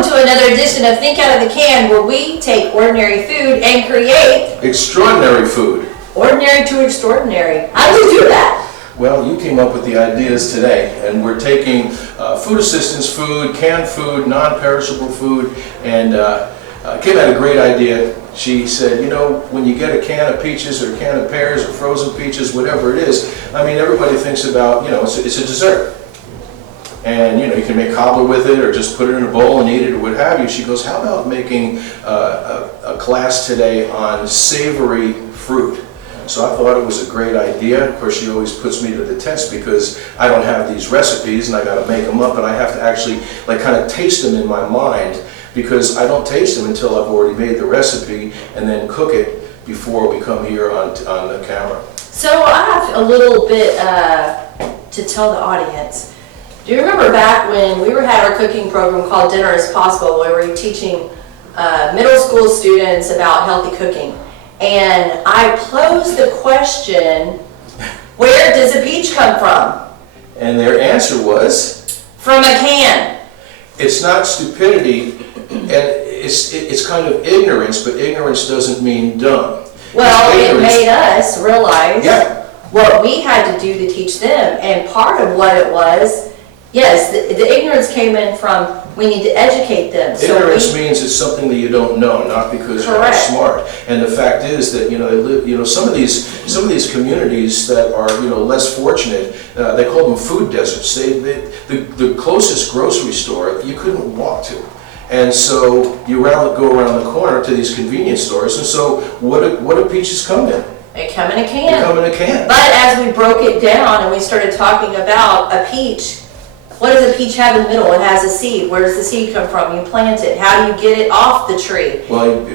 Welcome to another edition of Think Out of the Can, where we take ordinary food and create extraordinary food. Ordinary to extraordinary. How do you do that? Well, you came up with the ideas today, and we're taking food assistance food, canned food, non-perishable food, and Kim had a great idea. She said, you know, when you get a can of peaches or a can of pears or frozen peaches, whatever it is, I mean, everybody thinks about, you know, it's a dessert. And, you know, you can make cobbler with it or just put it in a bowl and eat it or what have you. She goes, how about making a class today on savory fruit? So I thought it was a great idea. Of course, she always puts me to the test because I don't have these recipes and I got to make them up, and I have to actually like kind of taste them in my mind, because I don't taste them until I've already made the recipe and then cook it before we come here on the camera. So I have a little bit to tell the audience. Do you remember back when we had our cooking program called Dinner is Possible, where we were teaching middle school students about healthy cooking? And I posed the question, where does a peach come from? And their answer was? From a can. It's not stupidity, and it's kind of ignorance, but ignorance doesn't mean dumb. Well, it made us realize yeah. what we had to do to teach them, and part of what it was, yes, the ignorance came in from we need to educate them. Ignorance means it's something that you don't know, not because you're not smart. And the fact is that, you know, they live, you know, some of these communities that are, you know, less fortunate, they call them food deserts. The closest grocery store you couldn't walk to. And so you go around the corner to these convenience stores, and so what do peaches come in? They come in a can. They come in a can. But as we broke it down and we started talking about a peach, what does a peach have in the middle? It has a seed. Where does the seed come from? You plant it. How do you get it off the tree? Well,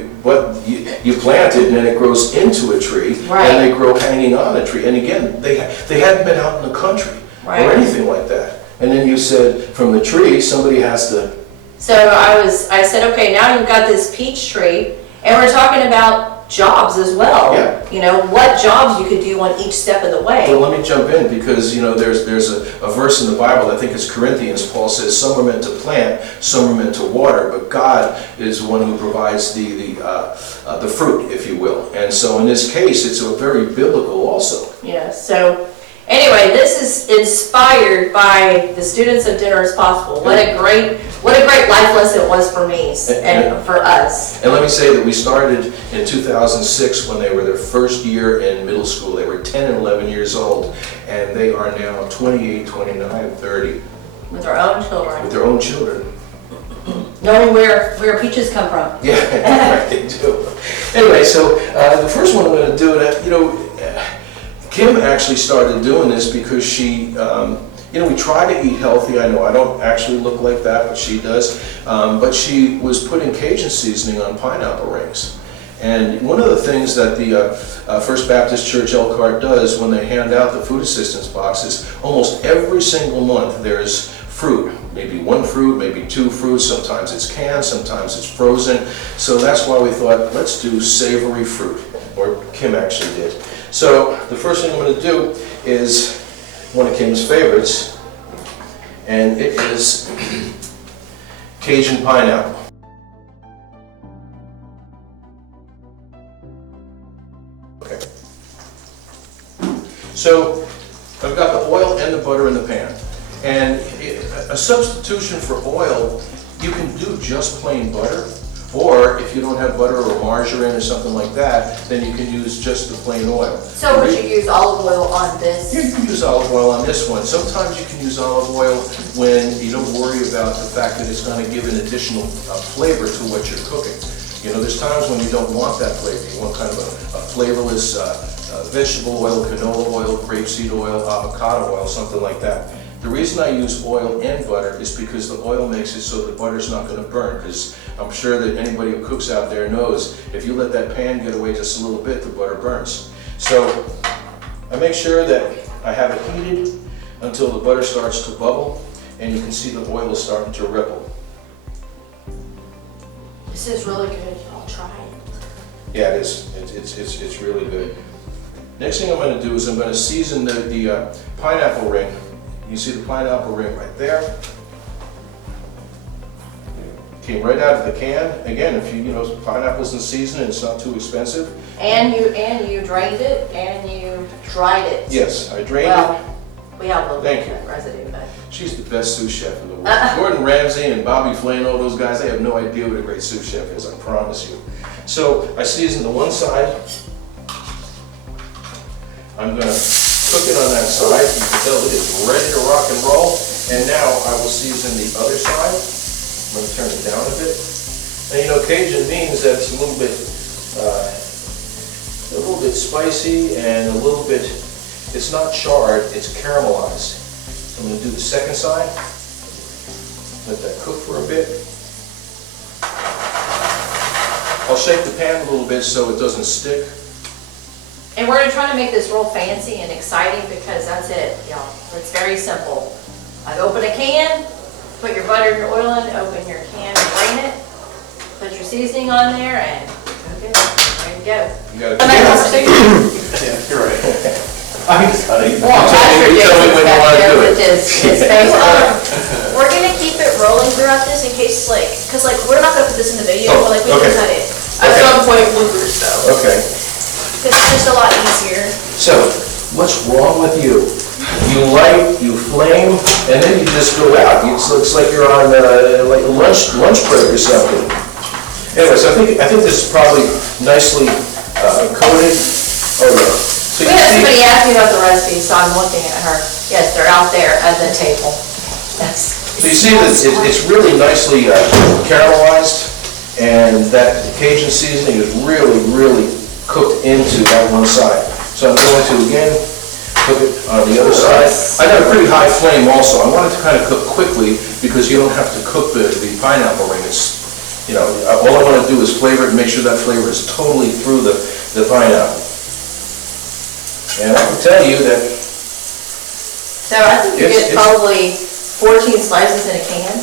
you plant it and then it grows into a tree, right. And they grow hanging on a tree. And again, they hadn't been out in the country, right, or anything like that. And then you said from the tree somebody has to. So I said, okay, now you've got this peach tree, and we're talking about jobs as well. Yeah. You know, what jobs you could do on each step of the way. Well, let me jump in, because, you know, there's a verse in the Bible, I think it's Corinthians, Paul says, some are meant to plant, some are meant to water, but God is the one who provides the fruit, if you will. And so in this case, it's a very biblical also. Yeah, so anyway, this is inspired by the students of Dinner is Possible. What a great life lesson it was for me and for us. And let me say that we started in 2006 when they were their first year in middle school. They were 10 and 11 years old, and they are now 28, 29, 30. With their own children. With their own children. Knowing where peaches come from. Yeah, they do. Anyway, so the first one I'm going to do, you know, Kim actually started doing this because she, you know, we try to eat healthy. I know I don't actually look like that, but she does. But she was putting Cajun seasoning on pineapple rings. And one of the things that the First Baptist Church Elkhart does when they hand out the food assistance boxes, almost every single month there's fruit. Maybe one fruit, maybe two fruits. Sometimes it's canned, sometimes it's frozen. So that's why we thought, let's do savory fruit, or Kim actually did. So the first thing I'm going to do is one of Kim's favorites, and it is Cajun pineapple. Okay. So I've got the oil and the butter in the pan. And a substitution for oil, you can do just plain butter. Or if you don't have butter or margarine or something like that, then you can use just the plain oil. So would you use olive oil on this? You can use olive oil on this one. Sometimes you can use olive oil when you don't worry about the fact that it's going to give an additional flavor to what you're cooking. You know, there's times when you don't want that flavor. You want kind of a flavorless vegetable oil, canola oil, grapeseed oil, avocado oil, something like that. The reason I use oil and butter is because the oil makes it so the butter's not going to burn, because I'm sure that anybody who cooks out there knows if you let that pan get away just a little bit, the butter burns. So I make sure that I have it heated until the butter starts to bubble, and you can see the oil is starting to ripple. This is really good. I'll try it. Yeah, it is. It's really good. Next thing I'm going to do is I'm going to season the pineapple ring. You see the pineapple ring right there. Came right out of the can. Again, if pineapple's in season and it's not too expensive. And you drained it and you dried it. Yes, I drained it. Well, we have a little Thank bit of residue, but. She's the best sous chef in the world. Gordon Ramsay and Bobby Flay, all those guys, they have no idea what a great sous chef is, I promise you. So I seasoned the one side. I'm gonna cook it on that side. You can tell it is ready to rock and roll. And now I will season the other side. I'm gonna turn it down a bit. And Cajun means that it's a little bit spicy and a little bit, it's not charred, it's caramelized. So I'm gonna do the second side. Let that cook for a bit. I'll shake the pan a little bit so it doesn't stick. And we're trying to make this real fancy and exciting because that's it, y'all. It's very simple. I open a can, put your butter and your oil in, open your can and drain it, put your seasoning on there and cook it, ready to go. You gotta And that conversation. Yeah, you're right. I'm sorry. Well, Pastor You tell me when you want to do it. His face on. We're gonna keep it rolling throughout this in case cause we're not gonna put this in the video, Oh, but we okay. can cut it. At some point, bloopers though. Okay. Cause it's just a lot easier. So, what's wrong with you? You light, you flame, and then you just go out. It looks like you're on like a lunch break or something. Anyways, I think this is probably nicely coated. Oh yeah. So We you had see, somebody ask me about the recipe, so I'm looking at her. Yes, they're out there at the table. Yes. so you see that it's really nicely caramelized, and that Cajun seasoning is really, really cooked into that one side. So I'm going to again cook it on the other side. I got a pretty high flame also. I want it to kind of cook quickly because you don't have to cook the pineapple ring. It's, all I want to do is flavor it and make sure that flavor is totally through the pineapple. And I can tell you that So I think you It's- get probably 14 slices in a can.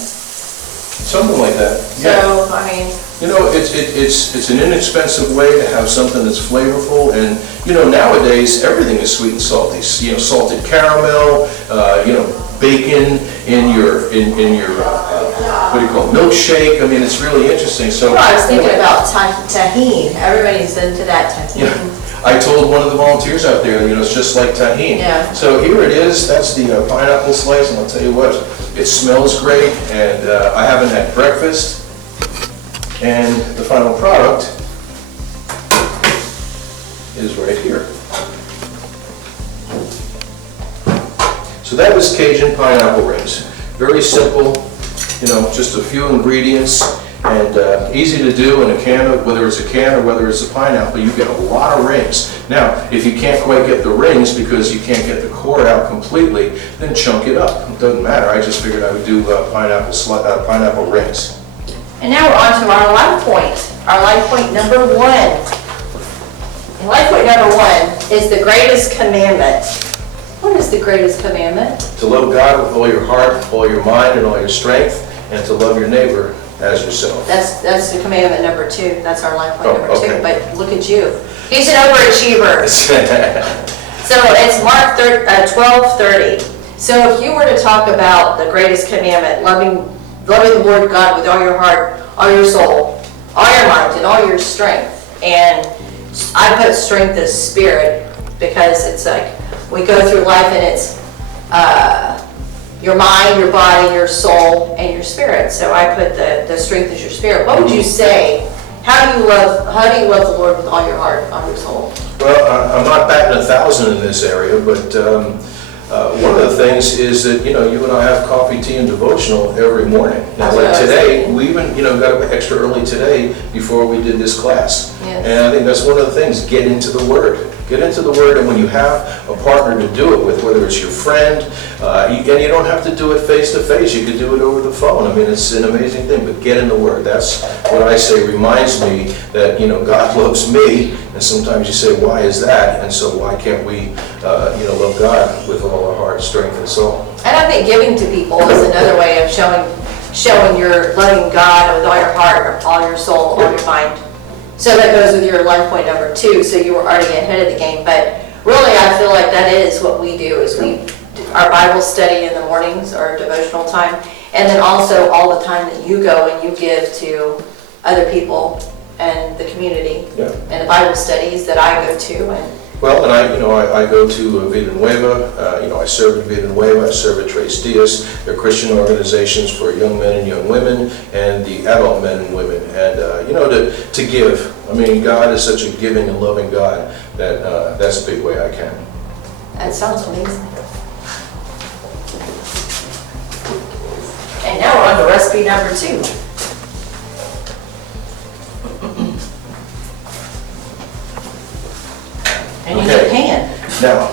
something like that. Yeah. So, I mean, It's an inexpensive way to have something that's flavorful, and nowadays everything is sweet and salty. Salted caramel, bacon in your what do you call it, milkshake. I mean, it's really interesting. So I was thinking about tahine. Everybody's into that tahine. Yeah. I told one of the volunteers out there, it's just like tahini. Yeah. So here it is, that's the pineapple slice, and I'll tell you what, it smells great, and I haven't had breakfast, and the final product is right here. So that was Cajun pineapple rings. Very simple, just a few ingredients, and easy to do in a can, whether it's a can or whether it's a pineapple, you get a lot of rings. Now, if you can't quite get the rings because you can't get the core out completely, then chunk it up. It doesn't matter, I just figured I would do pineapple rings. And now we're on to our life point. Our life point number 1. And life point number 1 is the greatest commandment. What is the greatest commandment? To love God with all your heart, all your mind, and all your strength, and to love your neighbor as yourself. That's the commandment number 2. That's our life point number 2. okay. But look at you. He's an overachiever. So it's Mark 12:30. So if you were to talk about the greatest commandment, loving the Lord God with all your heart, all your soul, all your mind, and all your strength. And I put strength as spirit because it's like we go through life and it's your mind, your body, your soul, and your spirit. So I put the strength as your spirit. What would you say? How do you love the Lord with all your heart, all your soul? Well, I'm not batting 1,000 in this area, but one of the things is that, you and I have coffee, tea, and devotional every morning. Now, That's what like I was today, thinking. we even, got up extra early today before we did this class. Yes. And I think that's one of the things, get into the Word. Get into the Word, and when you have a partner to do it with, whether it's your friend, and you don't have to do it face to face, you could do it over the phone. I mean, it's an amazing thing, but get in the Word. That's what I say reminds me that, God loves me, and sometimes you say, why is that? And so why can't we, love God with all our heart, strength, and soul? And I think giving to people is another way of showing you're loving God with all your heart, all your soul, all your mind. So that goes with your life point number 2, so you were already ahead of the game. But really, I feel like that is what we do, is our Bible study in the mornings, our devotional time. And then also all the time that you go and you give to other people and the community. Yeah. And the Bible studies that I go to. And Well, and I go to Vida Nueva, I serve at Vida Nueva, I serve at Tres Dias. They're Christian organizations for young men and young women and the adult men and women. And, to give. I mean, God is such a giving and loving God that that's a big way I can. that sounds amazing. And now we're on to recipe number 2. And you need a pan. Now,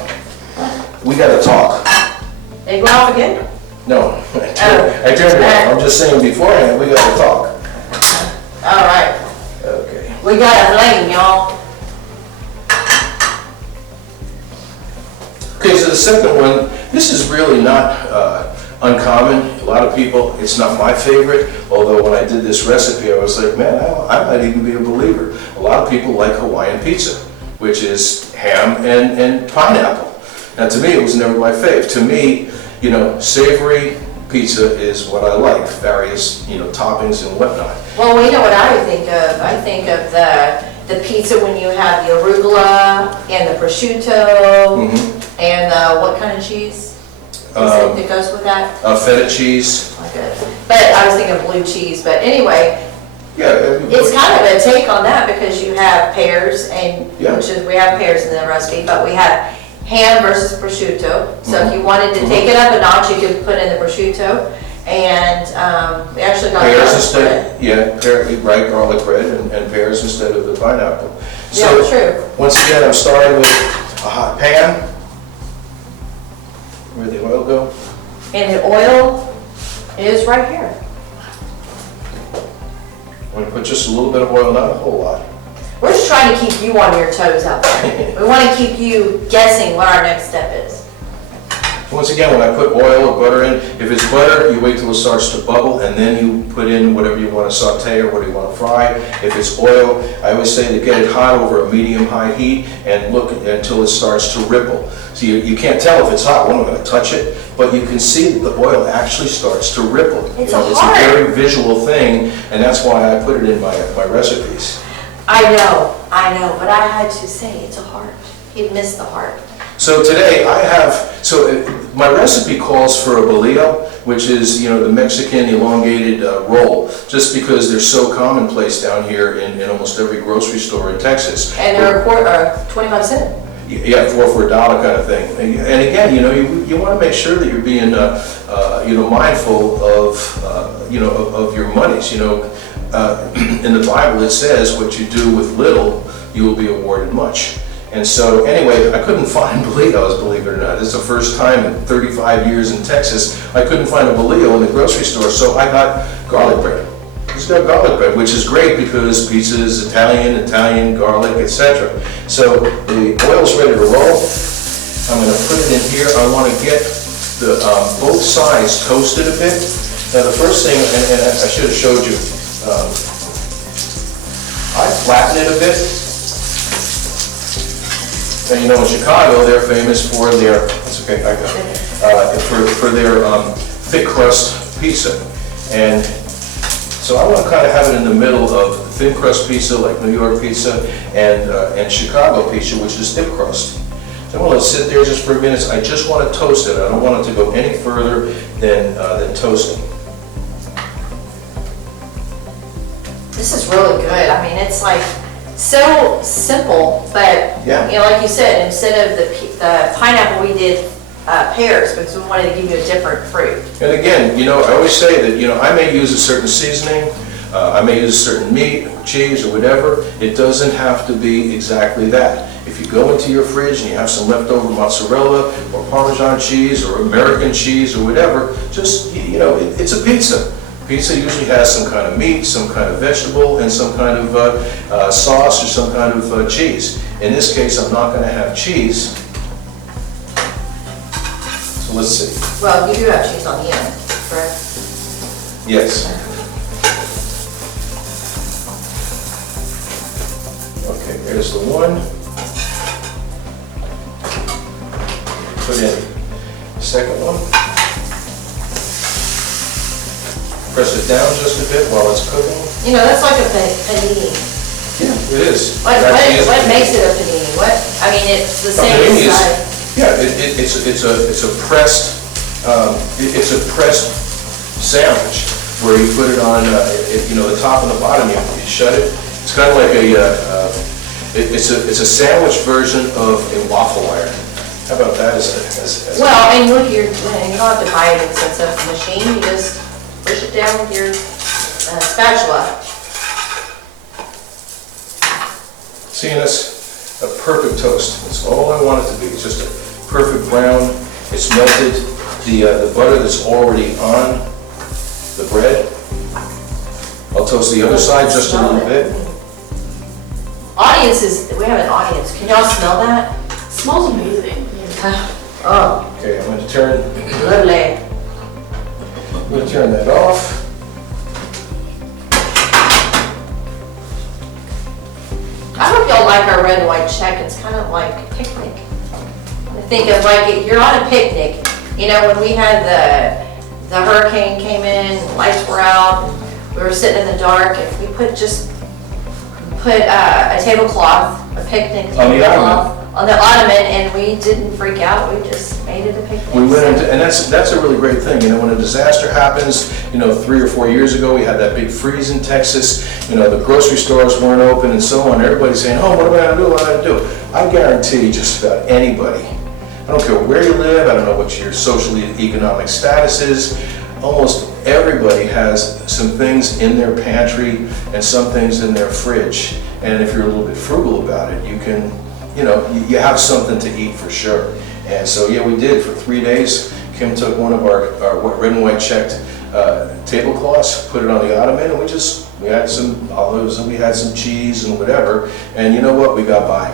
we gotta talk. They go off again? No, I turned it off. I'm just saying beforehand, we gotta talk. All right. Okay. We got a flame, y'all. Okay, so the second one, this is really not uncommon. A lot of people, it's not my favorite, although when I did this recipe, I was like, man, I might even be a believer. A lot of people like Hawaiian pizza, which is ham and pineapple. Now, to me, it was never my fave. To me, savory pizza is what I like, various, toppings and whatnot. Well, we know what I think of. I think of the pizza when you have the arugula and the prosciutto and what kind of cheese? That goes with that? Feta cheese. Okay. But I was thinking of blue cheese. But anyway, Yeah. it's kind of a take on that because you have pears and Yeah. which is we have pears in the recipe, but we have ham versus prosciutto. So if you wanted to take it up a notch, you could put in the prosciutto. And we actually got Pears garlic instead, bread. right, garlic bread and pears instead of the pineapple. Yeah, So, true. once again, I'm starting with a hot pan. Where'd the oil go? And the oil is right here. I'm gonna put just a little bit of oil, not a whole lot. We're just trying to keep you on your toes out there. We want to keep you guessing what our next step is. Once again, when I put oil or butter in, if it's butter, you wait till it starts to bubble, and then you put in whatever you want to saute or what you want to fry. If it's oil, I always say to get it hot over a medium-high heat and look until it starts to ripple. So you can't tell if it's hot, we're not going to touch it, but you can see that the oil actually starts to ripple. It's It's hard. a very visual thing, and that's why I put it in my recipes. I know, but I had to say it's a heart. You'd miss the heart. So today I have, my recipe calls for a bolillo, which is, the Mexican elongated roll, just because they're so commonplace down here in almost every grocery store in Texas. And they're 25 cents. Yeah, for a dollar kind of thing. And again, you want to make sure that you're being, mindful of your monies. In the Bible it says, what you do with little, you will be awarded much. And so anyway, I couldn't find bolillos, believe it or not. This is the first time in 35 years in Texas, I couldn't find a bolillo in the grocery store, so I got garlic bread. Just got garlic bread, which is great because pizza is Italian, garlic, etc. So the oil's ready to roll. I'm going to put it in here. I want to get the both sides toasted a bit. Now the first thing, and I should have showed you, I flatten it a bit. And in Chicago, they're famous for their, it's okay, I got it, for their thick crust pizza. And so I want to kind of have it in the middle of thin crust pizza, like New York pizza, and Chicago pizza, which is thick crust. So I'm going to let it sit there just for a minute. I just want to toast it. I don't want it to go any further than toasting. This is really good. I mean, it's like so simple, but Yeah. like you said, instead of the pineapple, we did pears because we wanted to give you a different fruit. And again, I always say that, I may use a certain seasoning, I may use a certain meat, cheese, or whatever. It doesn't have to be exactly that. If you go into your fridge and you have some leftover mozzarella or Parmesan cheese or American cheese or whatever, just, it's a pizza. Pizza usually has some kind of meat, some kind of vegetable, and some kind of sauce or some kind of cheese. In this case, I'm not going to have cheese. So let's see. Well, you do have cheese on the end, correct? Yes. Okay, there's the one. Put in the second one. press it down just a bit while it's cooking. You know, that's like a panini. Yeah, it is. What It actually is. makes it a panini? What, I mean, it's the A same panini is- size. Yeah, it's a pressed, it's a pressed sandwich where you put it on, you know, the top and the bottom, you shut it. It's kind of like it's a sandwich version of a waffle iron. How about that as Well, and look, you don't have to buy an expensive machine, you just push it down with your spatula. seeing this, a perfect toast. That's all I want it to be. It's just a perfect brown. It's melted. The butter that's already on the bread. I'll toast the other side just a little bit. We have an audience, can y'all smell that? Smells amazing. Oh, Okay, I'm going to turn lovely. that off. I hope y'all like our red and white check, it's kind of like a picnic. I think of like, you're on a picnic, you know, when we had the hurricane came in, lights were out, we were sitting in the dark, and we put a tablecloth, a picnic On the tablecloth on the ottoman, and we didn't freak out, we just made it a picnic. We went into, and that's a really great thing, you know, when a disaster happens, you know, 3 or 4 years ago, we had that big freeze in Texas, you know, the grocery stores weren't open and so on, everybody's saying, oh, what am I gonna do, what am I gonna do? I guarantee just about anybody, I don't care where you live, I don't know what your social economic status is, almost everybody has some things in their pantry and some things in their fridge, and if you're a little bit frugal about it, you can, you know, you have something to eat for sure. And so, yeah, we did for 3 days. Kim took one of our red and white checked tablecloths, put it on the ottoman, and we had some olives and we had some cheese and whatever. And you know what? We got by.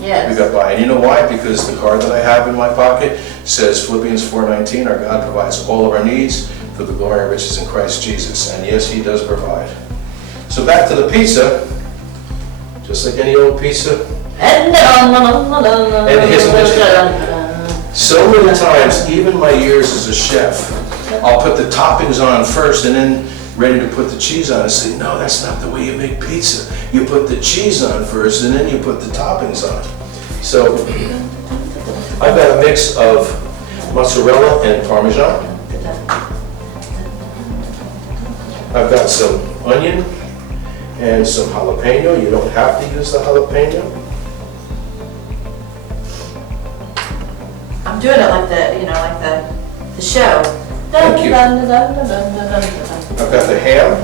Yes. We got by. And you know why? Because the card that I have in my pocket says Philippians 4:19, our God provides all of our needs for the glory and riches in Christ Jesus. And yes, He does provide. So back to the pizza. Just like any old pizza. And So many times, even my years as a chef, I'll put the toppings on first and then ready to put the cheese on and say, no, that's not the way you make pizza. You put the cheese on first and then you put the toppings on. So I've got a mix of mozzarella and Parmesan. I've got some onion and some jalapeno. You don't have to use the jalapeno. I'm doing it like like the show. Thank you. I've got the ham.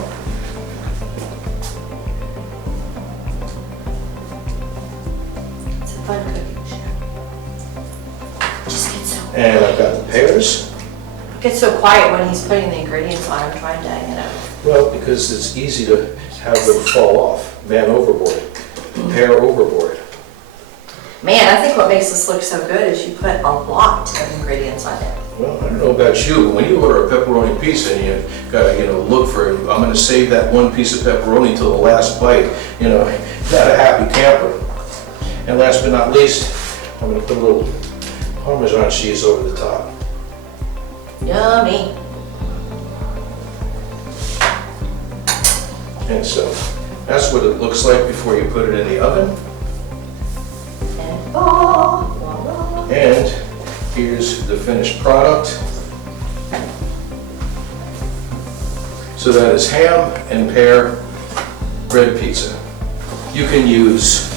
It's a fun cooking show. Just get so. And I've got the pears. Gets so quiet when he's putting the ingredients on. I'm trying to, Well, because it's easy to have them fall off. Man overboard. Pear overboard. Man, I think what makes this look so good is you put a lot of ingredients on it. Well, I don't know about you, when you order a pepperoni pizza and you gotta, look for, I'm gonna save that one piece of pepperoni till the last bite, not a happy camper. And last but not least, I'm gonna put a little Parmesan cheese over the top. Yummy. And so, that's what it looks like before you put it in the oven. And here's the finished product. So that is ham and pear bread pizza. You can use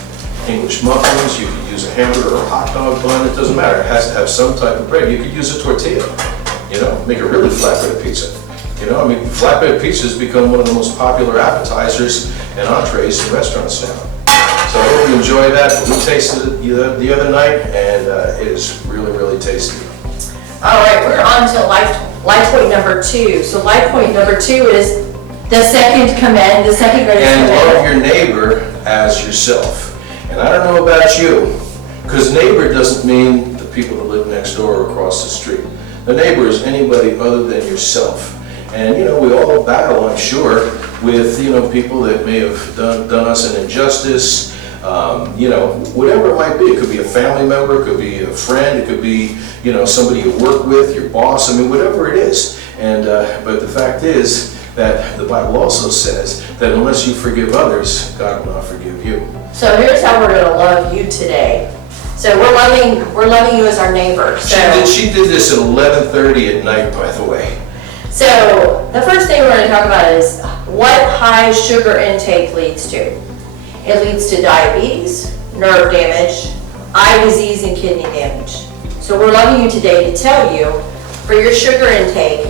English muffins, you can use a hamburger or a hot dog bun, it doesn't matter. It has to have some type of bread. You could use a tortilla, make a really flatbread pizza. Flatbread pizza has become one of the most popular appetizers and entrees in restaurants now. So I hope you enjoy that. We tasted it the other night, and it is really, really tasty. All right, we're on to life point number 2. So life point number 2 is the second command, the second greatest And command. love your neighbor as yourself. And I don't know about you, because neighbor doesn't mean the people that live next door or across the street. The neighbor is anybody other than yourself. And we all battle, I'm sure, with people that may have done us an injustice. Whatever it might be. It could be a family member, it could be a friend, it could be, somebody you work with, your boss, whatever it is. And, but the fact is, that the Bible also says that unless you forgive others, God will not forgive you. So here's how we're gonna love you today. So we're loving you as our neighbor. So She did this at 11:30 at night, by the way. So the first thing we're going to talk about is what high sugar intake leads to. It leads to diabetes, nerve damage, eye disease, and kidney damage. So we're loving you today to tell you for your sugar intake,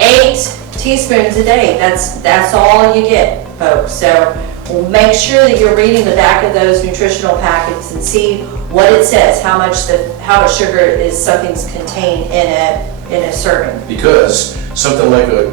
8 teaspoons a day. That's all you get, folks. So we'll make sure that you're reading the back of those nutritional packets and see what it says, how much sugar is something's contained in a serving. Because something like a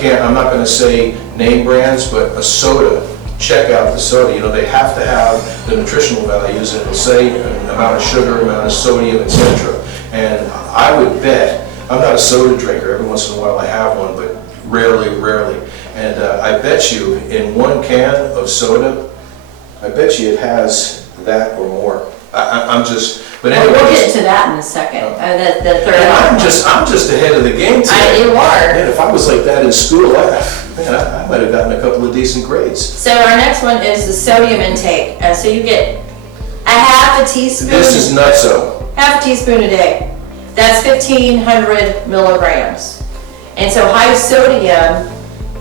can, I'm not going to say name brands, but a soda, check out the soda. You know, they have to have the nutritional values, and it'll say amount of sugar, amount of sodium, etc. And I would bet, I'm not a soda drinker, every once in a while I have one, but rarely. And I bet you in one can of soda, I bet you it has that or more. I'm just, but anyway. We'll get to that in a second. The third And one. I'm just ahead of the game today. You are. Man, if I was like that in school, I might have gotten a couple of decent grades. So our next one is the sodium intake. So you get a half a teaspoon. This is nutso. Half a teaspoon a day. That's 1,500 milligrams. And so high sodium,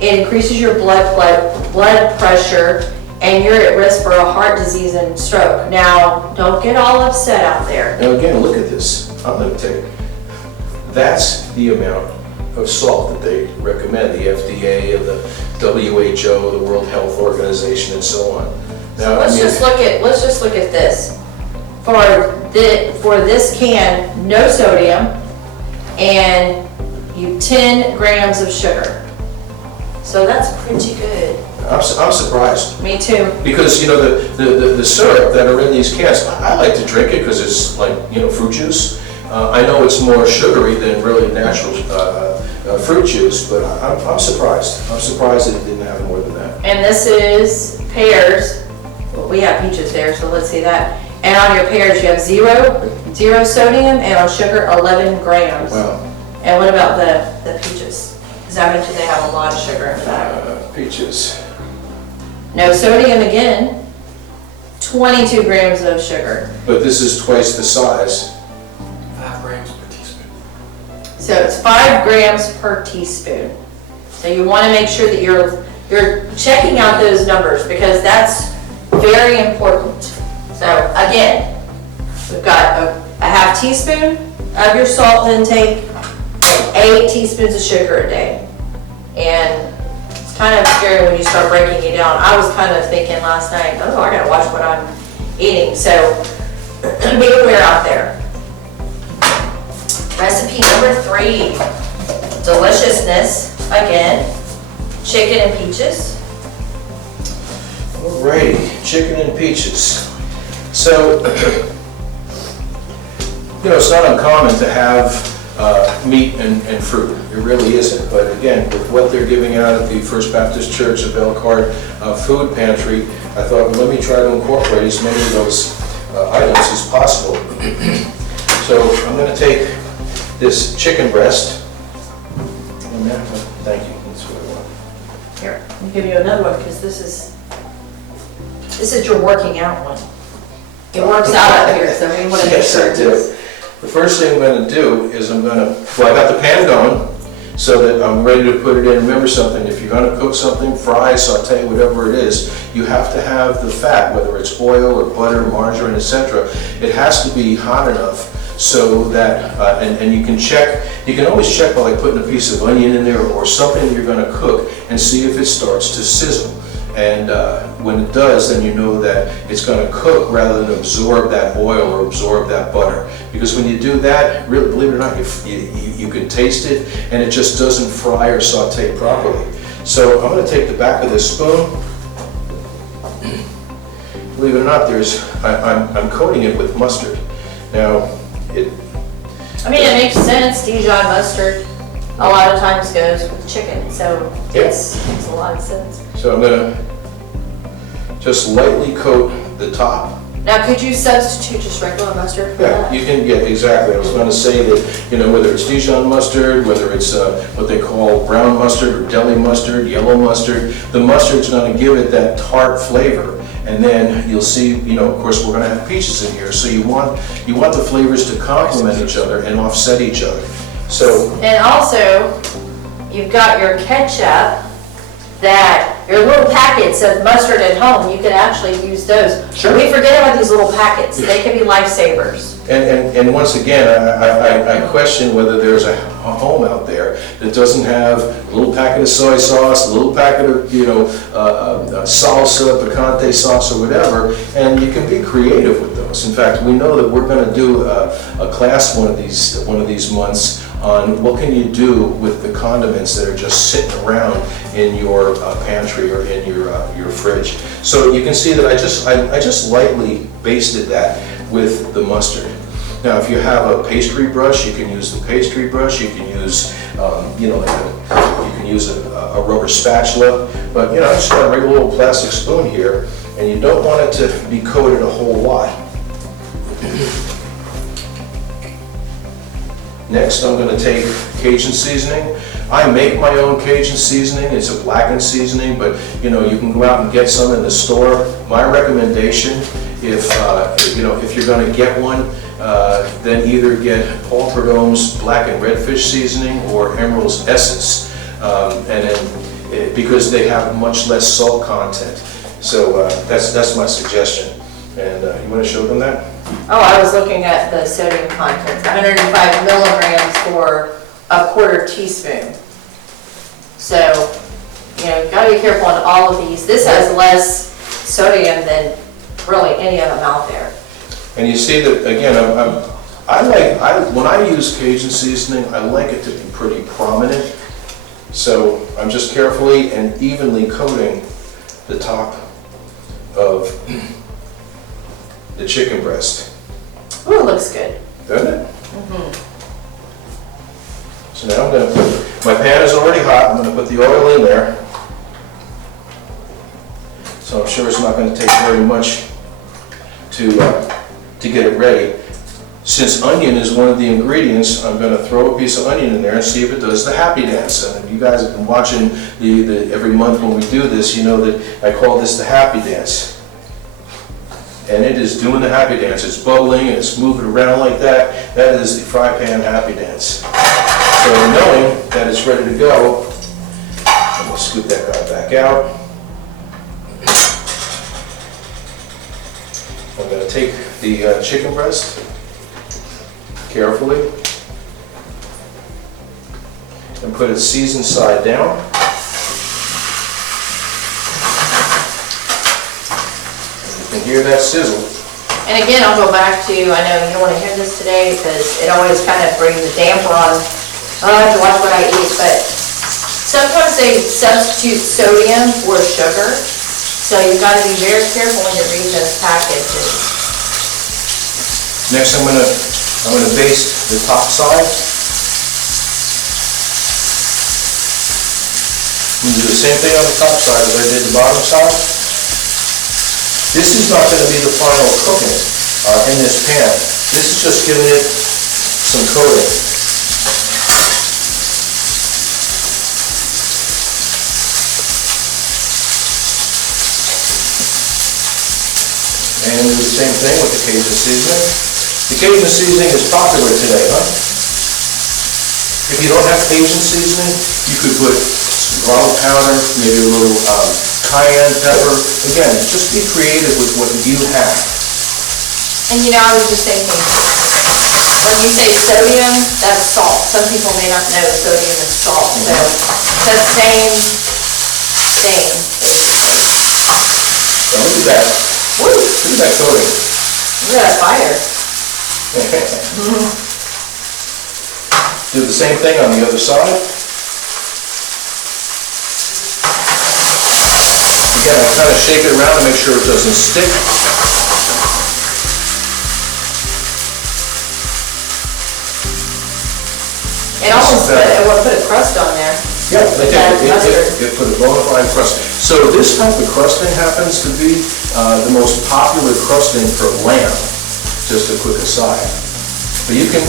it increases your blood pressure, and you're at risk for a heart disease and stroke. Now, don't get all upset out there. Now again, look at this. I'm going to take, that's the amount of salt that they recommend, the FDA, and the WHO, the World Health Organization, and so on. Now, Let's just look at this. For this can, no sodium, and 10 grams of sugar. So that's pretty good. I'm surprised. Me too. Because, you know, the syrup that are in these cans, I like to drink it because it's like, you know, fruit juice. I know it's more sugary than really natural fruit juice, but I'm surprised. I'm surprised that it didn't have more than that. And this is pears. Well, we have peaches there, so let's see that. And on your pears, you have zero sodium, and on sugar, 11 grams. Wow. And what about the peaches? Because I bet you they have a lot of sugar in that. Peaches. No sodium again, 22 grams of sugar. But this is twice the size. 5 grams per teaspoon. So it's 5 grams per teaspoon. So you want to make sure that you're checking out those numbers, because that's very important. So again, we've got a half teaspoon of your salt intake, and 8 teaspoons of sugar a day. And it's kind of scary when you start breaking it down. I was kind of thinking last night, oh, I gotta watch what I'm eating. So be aware out there. Recipe number 3, deliciousness, again, chicken and peaches. Alrighty, chicken and peaches. So, you know, it's not uncommon to have meat and fruit. It really isn't. But again, with what they're giving out at the First Baptist Church of Elkhart Food Pantry, I thought, well, let me try to incorporate as many of those items as possible. So I'm going to take this chicken breast. And that, thank you. That's what I want. Here, I'll give you another one, because this is your working out one. It works out up here, so we want to make Yes, sure I it do. is. The first thing I'm going to do is I got the pan going so that I'm ready to put it in. Remember something, if you're going to cook something, fry, saute, whatever it is, you have to have the fat, whether it's oil or butter, margarine, etc. It has to be hot enough so that, and you can always check by like putting a piece of onion in there or something you're going to cook and see if it starts to sizzle. And when it does, then you know that it's going to cook rather than absorb that oil or absorb that butter. Because when you do that, really, believe it or not, you can taste it, and it just doesn't fry or saute properly. So I'm going to take the back of this spoon. Believe it or not, I'm coating it with mustard. Now, I mean, it makes sense. Dijon mustard a lot of times goes with chicken, so it makes a lot of sense. So I'm going to just lightly coat the top Now, could you substitute just regular mustard for Yeah, that? you can get, exactly, I was gonna say that, you know, whether it's Dijon mustard, whether it's what they call brown mustard or deli mustard, yellow mustard, the mustard's gonna give it that tart flavor. And then you'll see, you know, of course, we're gonna have peaches in here, so you want the flavors to complement each other and offset each other. So, And also, you've got your ketchup, that, your little packets of mustard at home, you could actually use those. Sure. We forget about these little packets, they can be lifesavers. and once again, I question whether there's a home out there that doesn't have a little packet of soy sauce, a little packet of, you know, salsa, picante sauce or whatever, and you can be creative with those. In fact, we know that we're gonna do a class one of these months on what can you do with the condiments that are just sitting around in your pantry or in your fridge. So you can see that I just lightly basted that with the mustard. Now, if you have a pastry brush, you can use the pastry brush. You can use, you know, you can use a rubber spatula. But you know, I just got a regular little plastic spoon here, and you don't want it to be coated a whole lot. Next, I'm going to take Cajun seasoning. I make my own Cajun seasoning. It's a blackened seasoning, but you know, you can go out and get some in the store. My recommendation, if you know, if you're going to get one, then either get Paul Prud'homme's black and redfish seasoning or Emerald's Essence, and then because they have much less salt content. So that's my suggestion. And you want to show them that? Oh, I was looking at the sodium content, 105 milligrams for a quarter teaspoon. So, you know, you gotta be careful on all of these. This has less sodium than really any of them out there. And you see that, again, when I use Cajun seasoning, I like it to be pretty prominent. So I'm just carefully and evenly coating the top of the chicken breast. Ooh, it looks good. Doesn't it? So now I'm going to put, my pan is already hot, I'm going to put the oil in there. So I'm sure it's not going to take very much to get it ready. Since onion is one of the ingredients, I'm going to throw a piece of onion in there and see if it does the happy dance. And you guys have been watching every month when we do this, you know that I call this the happy dance. And it is doing the happy dance. It's bubbling and it's moving around like that. That is the fry pan happy dance. So knowing that it's ready to go, I'm going to scoop that guy back out. I'm going to take the chicken breast carefully and put it seasoned side down. You can hear that sizzle. And again, I'll go back to, I know you don't want to hear this today because it always kind of brings a damper on, oh, I have to watch what I eat, but sometimes they substitute sodium for sugar. So you've got to be very careful when you're reading those packages. Next, I'm gonna baste the top side. I'm gonna do the same thing on the top side as I did the bottom side. This is not gonna be the final cooking in this pan. This is just giving it some coating. And do the same thing with the Cajun seasoning. The Cajun seasoning is popular today, huh? If you don't have Cajun seasoning, you could put some garlic powder, maybe a little cayenne pepper. Again, just be creative with what you have. And you know, I was just thinking, when you say sodium, that's salt. Some people may not know sodium is salt, so it's the same thing, basically. Now look at that. Woo, Look at that coating. look at that fire. Do the same thing on the other side. Again, I kind of shake it around to make sure it doesn't stick. It almost put a crust on there. Yeah, That mustard. it put a bona fide crust. So this type of crusting happens to be the most popular crusting for lamb, just a quick aside. But you can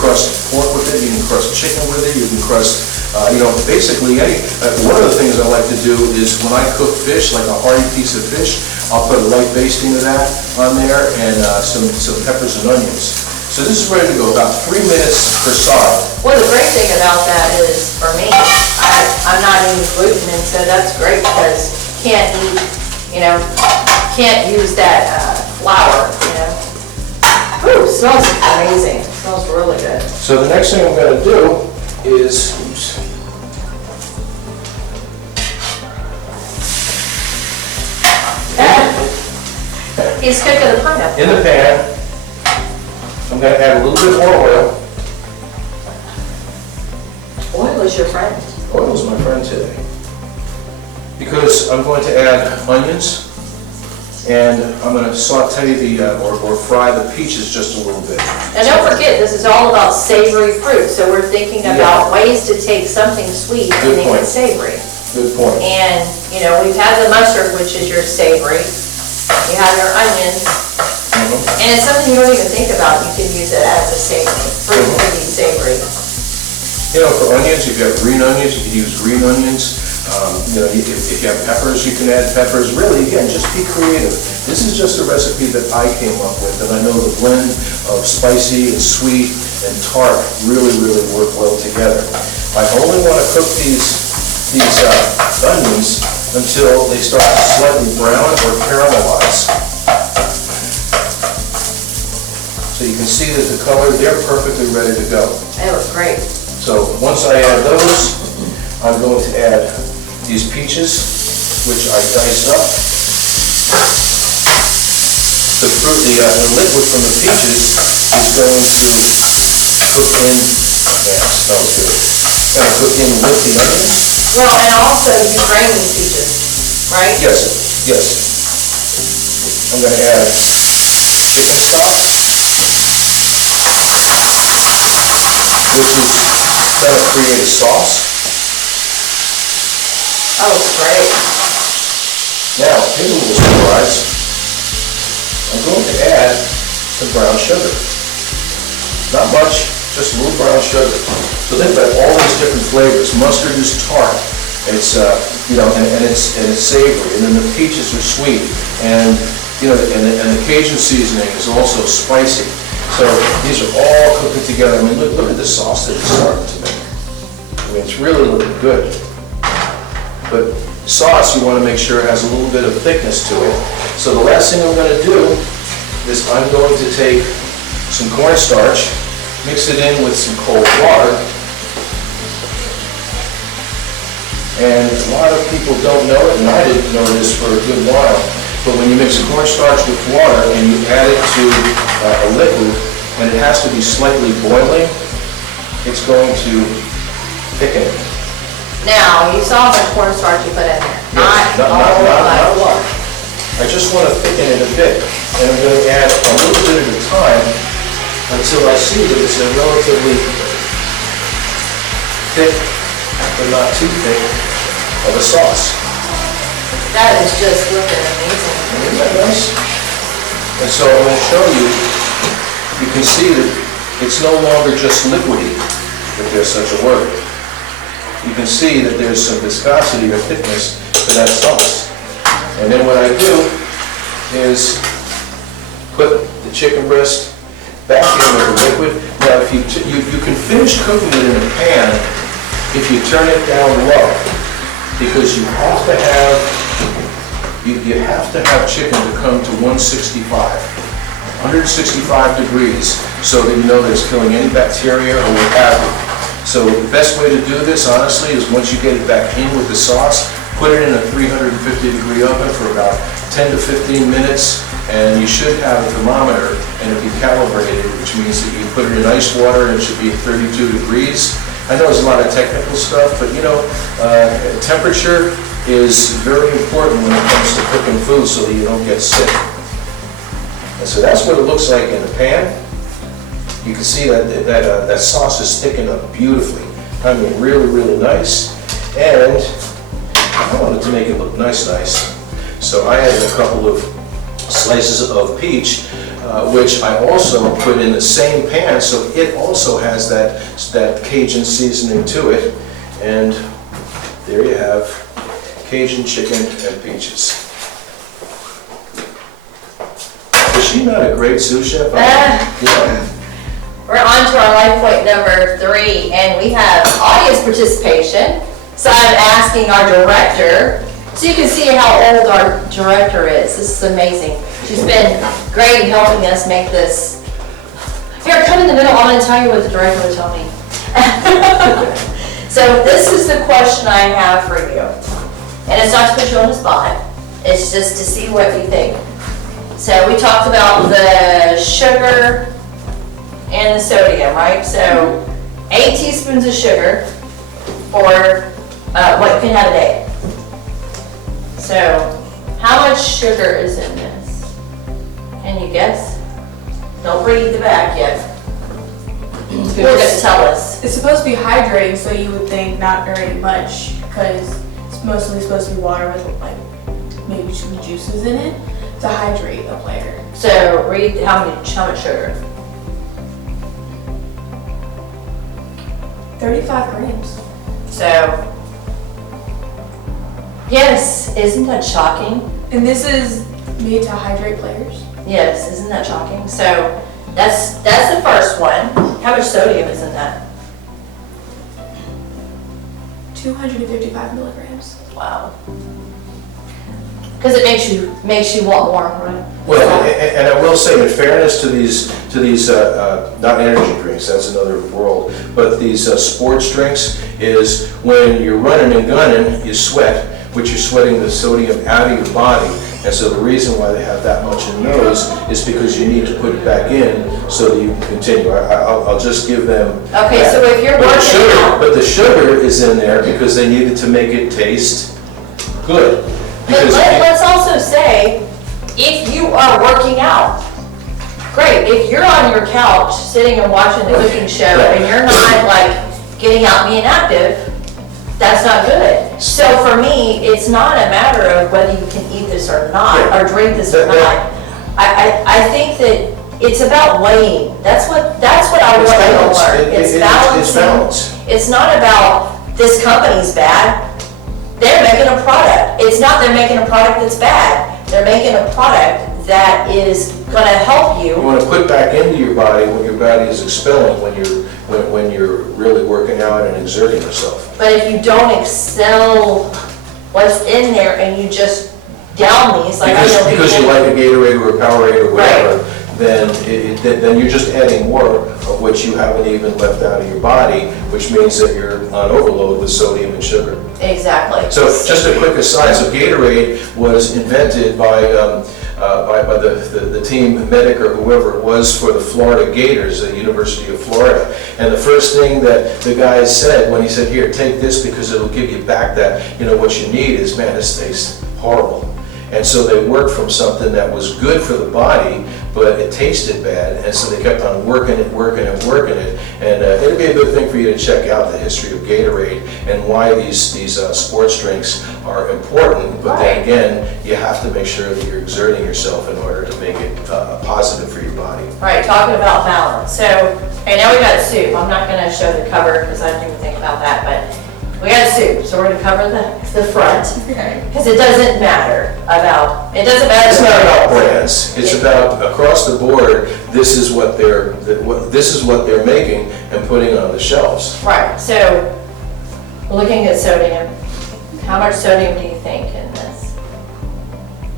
crust pork with it, you can crust chicken with it, you can crust, basically any, one of the things I like to do is when I cook fish, like a hearty piece of fish, I'll put a light basting of that on there and some peppers and onions. So this is ready to go, about 3 minutes per side. Well, the great thing about that is, for me, I'm not eating gluten, and so that's great because can't eat, can't use that flour, Ooh, smells amazing. Smells really good. So the next thing I'm going to do is, He's cooking the pineapple. in the pan, I'm going to add a little bit more oil. Oil is your friend. Oil is my friend today. Because I'm going to add onions, and I'm going to saute or fry the peaches just a little bit. And don't forget, this is all about savory fruit, so we're thinking about ways to take something sweet and Good make point. it savory. Good point. And, we've had the mustard, which is your savory. You have your onions, and it's something you don't even think about. You can use it as a savory, fruit can be savory. For onions, if you have green onions, you can use green onions. If you have peppers, you can add peppers. Really, again, just be creative. This is just a recipe that I came up with, and I know the blend of spicy and sweet and tart really, really work well together. I only want to cook these onions until they start to slightly brown or caramelize. So you can see that the color, they're perfectly ready to go. They look great. So once I add those, I'm going to add these peaches, which I diced up. The liquid from the peaches is going to cook in, smells good. Going to cook in with the onions. Well, and also you drain these peaches, right? Yes. I'm going to add chicken stock, which is going to create a sauce. Oh, it's great. Now, here's a little surprise. I'm going to add some brown sugar. Not much, just a little brown sugar. So think about all these different flavors. Mustard is tart. It's and it's savory, and then the peaches are sweet, and the Cajun seasoning is also spicy. So these are all cooking together. I mean, look at the sauce that it's starting to make. I mean, it's really looking good. But sauce, you want to make sure it has a little bit of thickness to it. So the last thing I'm going to do is I'm going to take some cornstarch, mix it in with some cold water. And a lot of people don't know it, and I didn't know this for a good while, but when you mix cornstarch with water and you add it to a liquid, and it has to be slightly boiling, it's going to thicken it. Now, you saw the cornstarch you put in there. Not a lot. I just want to thicken it a bit, and I'm going to add a little bit at a time until I see that it's a relatively thick, but not too thick, of a sauce. That is just looking amazing. Isn't that nice? And so I'm going to show you, you can see that it's no longer just liquidy, if there's such a word. You can see that there's some viscosity or thickness to that sauce. And then what I do is put the chicken breast back in with the liquid. Now, if you can finish cooking it in a pan if you turn it down low, because you have to have chicken to come to 165 degrees, so that you know that it's killing any bacteria or what have you. So the best way to do this, honestly, is once you get it back in with the sauce, put it in a 350-degree oven for about 10 to 15 minutes, and you should have a thermometer, and it'll be calibrated, which means that you put it in ice water, and it should be at 32 degrees. I know there's a lot of technical stuff, but temperature is very important when it comes to cooking food so that you don't get sick. And so that's what it looks like in the pan. You can see that sauce is thickened up beautifully. I mean, really, really nice. And I wanted to make it look nice. So I added a couple of slices of peach, which I also put in the same pan, so it also has that Cajun seasoning to it. And there you have Cajun chicken and peaches. Is she not a great sous chef? Yeah. We're on to our life point number 3, and we have audience participation. So I'm asking our director, so you can see how old our director is. This is amazing. She's been great in helping us make this. Here, come in the middle. I'm going to tell you what the director would tell me. So this is the question I have for you. And it's not to put you on the spot. It's just to see what you think. So we talked about the sugar and the sodium, right? So 8 teaspoons of sugar for what you can have a day. So how much sugar is in this? Can you guess? Don't read the back yet. You're going to tell us. It's supposed to be hydrating, so you would think not very much, because it's mostly supposed to be water with like maybe some juices in it to hydrate a player. So read how much sugar? 35 grams. So, yes, isn't that shocking? And this is made to hydrate players. Yes, isn't that shocking? So that's the first one. How much sodium is in that? 255 milligrams. Wow. Because it makes you want more, right? Well, and I will say, in fairness to these not energy drinks, that's another world, but these sports drinks, is when you're running and gunning, you sweat, which you're sweating the sodium out of your body. And so the reason why they have that much in those is because you need to put it back in so that you can continue. I'll just give them. Okay, that. so if you're But the working sugar- out. But the sugar is in there because they needed to make it taste good. But Because let's also say, if you are working out, great. If you're on your couch sitting and watching the cooking show and you're not like getting out and being active, that's not good. So for me, it's not a matter of whether you can eat this or not, or drink this or not. I think that it's about weighing. That's what I want you to learn. It's balancing. It's balance. It's not about this company's bad. They're making a product. It's not they're making a product that's bad. They're making a product that is going to help You you. want to put back into your body what your body is expelling when you're really working out and exerting yourself. But if you don't excel what's in there and you just down these, like I know Because you people- like a Gatorade or a Powerade or whatever, then you're just adding more of which you haven't even left out of your body, which means that you're on overload with sodium and sugar. Exactly. So just a quick aside, so Gatorade was invented by the team medic or whoever it was for the Florida Gators, the University of Florida. And the first thing that the guys said when he said, here, take this because it'll give you back that, what you need is, man, this tastes horrible. And so they worked from something that was good for the body, but it tasted bad, and so they kept on working it. And it'd be a good thing for you to check out the history of Gatorade and why these sports drinks are important. But then again, you have to make sure that you're exerting yourself in order to make it positive for your body. Right, talking about balance. So, okay, now we got soup. I'm not going to show the cover because I didn't even think about that, but we got soup. So we're going to cover the front Okay. because it doesn't matter. It's not about brands. It's about across the board. This is what they're making and putting on the shelves. Right, so we're looking at sodium. How much sodium do you think in this?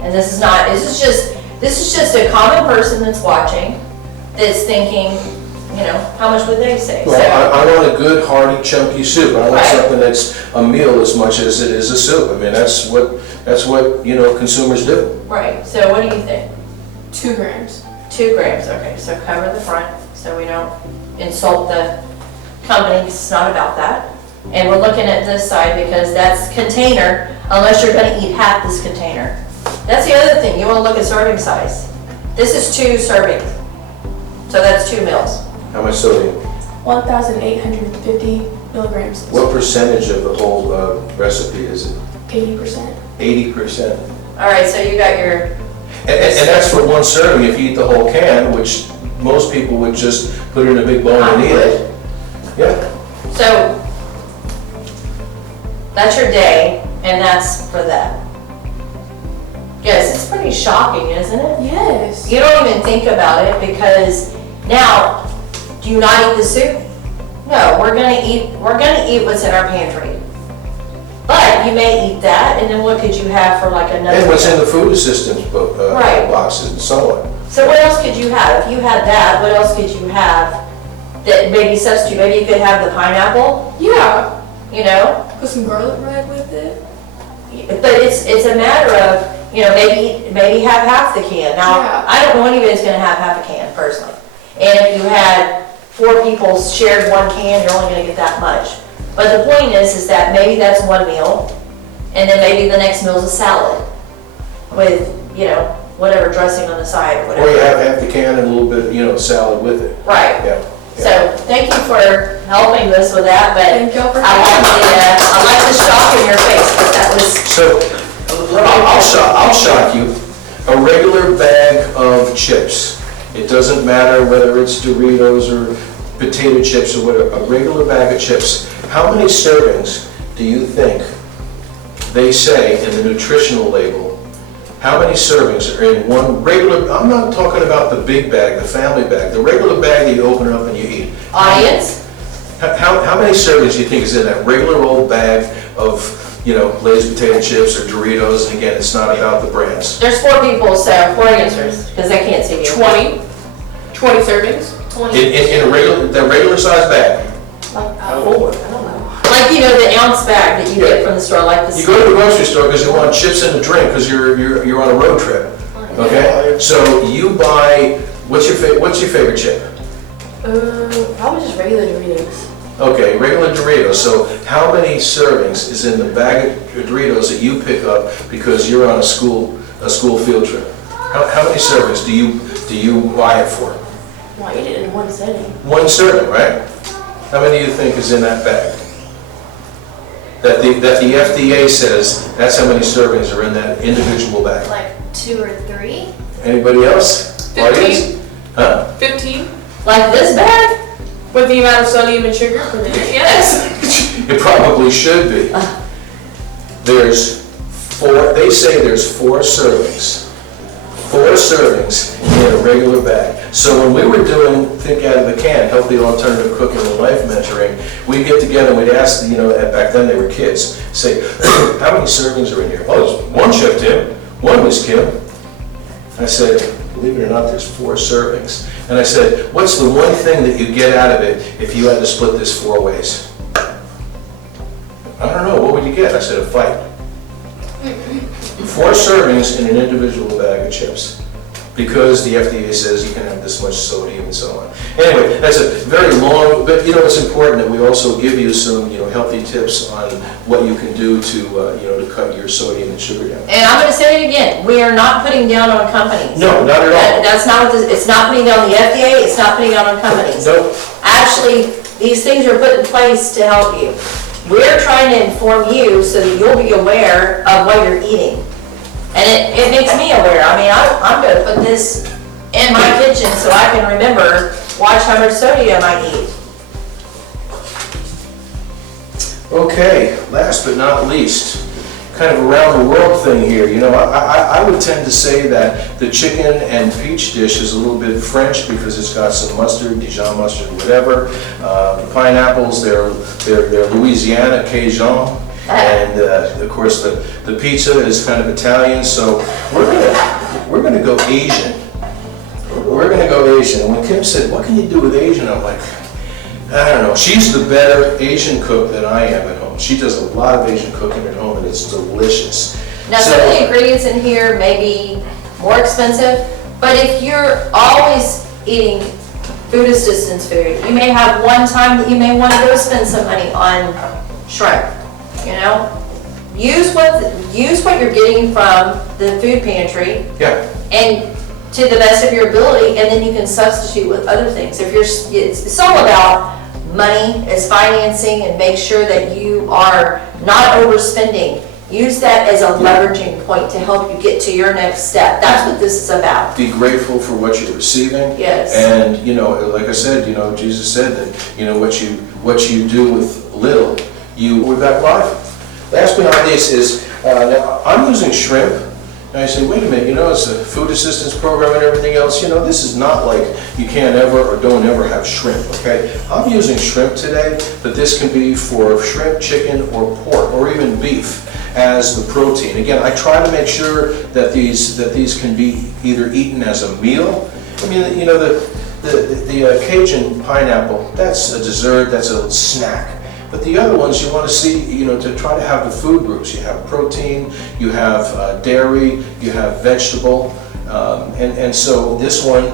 And this is just a common person that's watching, that's thinking, how much would they say? Well, I want a good, hearty, chunky soup. I want Right. something that's a meal as much as it is a soup. I mean, that's what consumers do. Right, so what do you think? 2 grams. 2 grams, okay, so cover the front so we don't insult the company, 'cause it's not about that. And we're looking at this side because that's container, unless you're gonna eat half this container. That's the other thing, you wanna look at serving size. This is 2 servings, so that's 2 meals. How much sodium? 1,850 milligrams. What percentage of the whole recipe is it? 80%. 80%. All right, so you got your, And that's for one serving. If you eat the whole can, which most people would just put it in a big bowl and eat it. Yeah. so that's your day, and that's for that. Yes, it's pretty shocking, isn't it? Yes. You don't even think about it because now, do you not eat the soup? No, we're gonna eat what's in our pantry. But you may eat that, and then what could you have for like another? And what's in the food assistance Right. boxes and so on. So what else could you have? If you had that, what else could you have that maybe substitute? Maybe you could have the pineapple, Yeah. you know? Put some garlic bread with it. But it's a matter of, you know, maybe have half the can. Now, Yeah. I don't know anybody's gonna have half a can personally. And if you had 4 people shared one can, you're only gonna get that much. But the point is that maybe that's one meal, and then maybe the next meal's a salad with, you know, whatever dressing on the side or whatever. Or you have half the can and a little bit, you know, salad with it. Right. Yeah. So, thank you for helping us with that, but Thank y'all for I like the shock in your face, because that was, So, I'll shock you. A regular bag of chips. It doesn't matter whether it's Doritos or potato chips or whatever, a regular bag of chips. How many servings do you think they say in the nutritional label? How many servings are in one regular, I'm not talking about the big bag, the family bag, the regular bag that you open up and you eat. audience, How many servings do you think is in that regular old bag of, you know, Lay's potato chips or Doritos? And again, it's not about the brands. there's 4 people, so 4 answers, because they can't see you. 20 servings. In a regular size bag. Like 4, I don't know. Like, you know, the ounce bag that you get from the store, like the. You go to the grocery store because you want chips and a drink because you're on a road trip, okay? So you buy, what's your favorite chip? Probably just regular Doritos. Okay, regular Doritos. So how many servings is in the bag of Doritos that you pick up because you're on a school field trip? How many servings do you buy it for? Well, I eat it in one sitting. One serving, right? How many do you think is in that bag? That the FDA says that's how many servings are in that individual bag. Like 2 or 3? Anybody else? 15. Audience? Huh? 15. Like this bag? With the amount of sodium and sugar for the Yes. It probably should be. They say there's 4 servings. 4 servings in a regular bag. So when we were doing Think Out of the Can, Healthy Alternative Cooking and Life Mentoring, we'd get together and we'd ask, you know, back then they were kids, say, how many servings are in here? Oh, there's 1, Chef Tim. 1, Miss Kim. I said, believe it or not, there's 4 servings. And I said, what's the one thing that you get out of it if you had to split this 4 ways? I don't know, what would you get? I said, a fight. 4 servings in an individual bag of chips, because the FDA says you can have this much sodium and so on. Anyway, that's a very long, but you know, it's important that we also give you some, you know, healthy tips on what you can do to, you know, to cut your sodium and sugar down. And I'm gonna say it again, we are not putting down on companies. No, not at all. That's not what this, it's not putting down the FDA, it's not putting down on companies. Nope. Actually, these things are put in place to help you. We're trying to inform you so that you'll be aware of what you're eating. And it makes me aware. I mean, I'm gonna put this in my kitchen so I can remember, watch how much sodium I eat. Okay, last but not least, kind of around the world thing here. You know, I would tend to say that the chicken and peach dish is a little bit French because it's got some mustard, Dijon mustard, whatever. The pineapples, they're Louisiana Cajun. And of course the pizza is kind of Italian, so we're gonna go Asian. We're gonna go Asian. And when Kim said, what can you do with Asian? I'm like, I don't know. She's the better Asian cook than I am at home. She does a lot of Asian cooking at home and it's delicious. Now, some of the ingredients in here may be more expensive, but if you're always eating food assistance food, you may have one time that you may want to go spend some money on shrimp, you know? Use what you're getting from the food pantry. Yeah. And to the best of your ability, and then you can substitute with other things. It's all about money as financing and make sure that you are not overspending. Use that as a leveraging point to help you get to your next step. That's what this is about. Be grateful for what you're receiving. Yes. And, like I said, Jesus said that, what you do with little, you will back life. Last but not least is, now I'm using shrimp. And I say, wait a minute, it's a food assistance program and everything else. This is not like you can't ever or don't ever have shrimp, okay? I'm using shrimp today, but this can be for shrimp, chicken, or pork, or even beef as the protein. Again, I try to make sure that these can be either eaten as a meal. I mean, the Cajun pineapple, that's a dessert, that's a snack. But the other ones you want to see, to try to have the food groups. You have protein, you have dairy, you have vegetable, and so this one,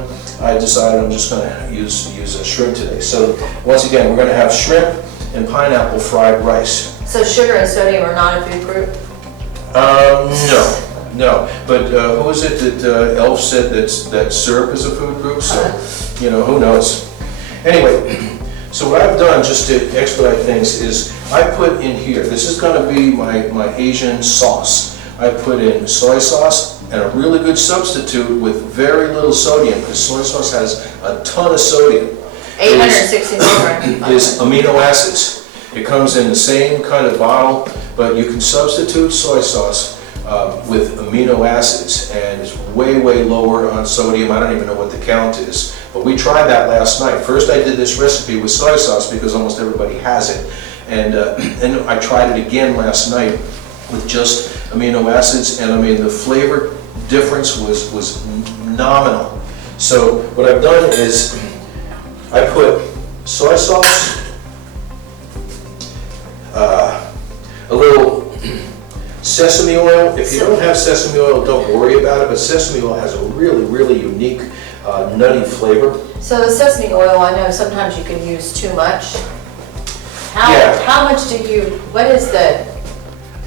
I decided I'm just going to use a shrimp today. So once again, we're going to have shrimp and pineapple fried rice. So sugar and sodium are not a food group? No. But who is it that Elf said that syrup is a food group? So, who knows? Anyway. So what I've done, just to expedite things, is I put in here, this is going to be my Asian sauce. I put in soy sauce and a really good substitute with very little sodium, because soy sauce has a ton of sodium. 860 milligrams. Is amino acids. It comes in the same kind of bottle, but you can substitute soy sauce with amino acids, and it's way, way lower on sodium. I don't even know what the count is. But we tried that last night. First I did this recipe with soy sauce because almost everybody has it. And then I tried it again last night with just amino acids, and I mean the flavor difference was nominal. So what I've done is I put soy sauce, a little sesame oil. If you don't have sesame oil, don't worry about it, but sesame oil has a really, really unique nutty flavor. So the sesame oil, I know sometimes you can use too much. Yeah. How much what is the